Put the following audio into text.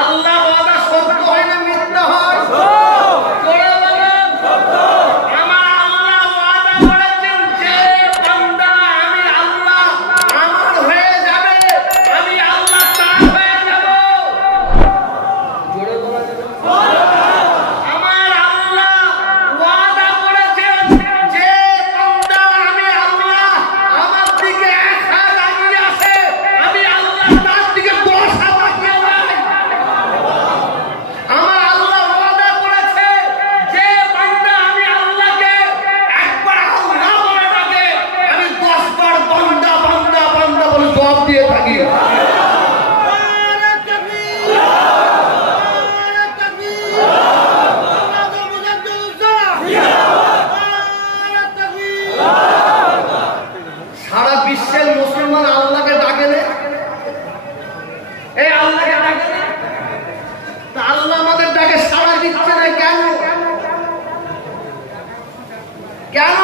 আল্লাহ ওয়াদা সত্য হয় না মিথ্যা হয়? আমার আল্লাহ ওয়াদা করেছেন যে বান্দা আমি আল্লাহ আমার হয়ে যাবে, আমি আল্লাহ তার হয়ে যাব। আমার আল্লাহ ওয়াদা করেছেন যে বান্দা আমি আল্লাহ আমার দিকে 1 হাত এগিয়ে আসে, আমি আল্লাহ তার দিকে 10 হাত এগিয়ে যাই। আমার আল্লাহ ওয়াদা করেছে যে বান্দা আমি আল্লাহকে একবার আল্লাহ বলে ডাকে, আমি 10 বার বান্দা বান্দা বান্দা বলে জবাব দিয়ে থাকি। সারা বিশ্বের মুসলমান আল্লাহকে ডাকে না, এই আল্লাহকে ডাকে না, তা আল্লাহ আমাদের ডাকে সাড়া দিচ্ছে না কেন? কেন?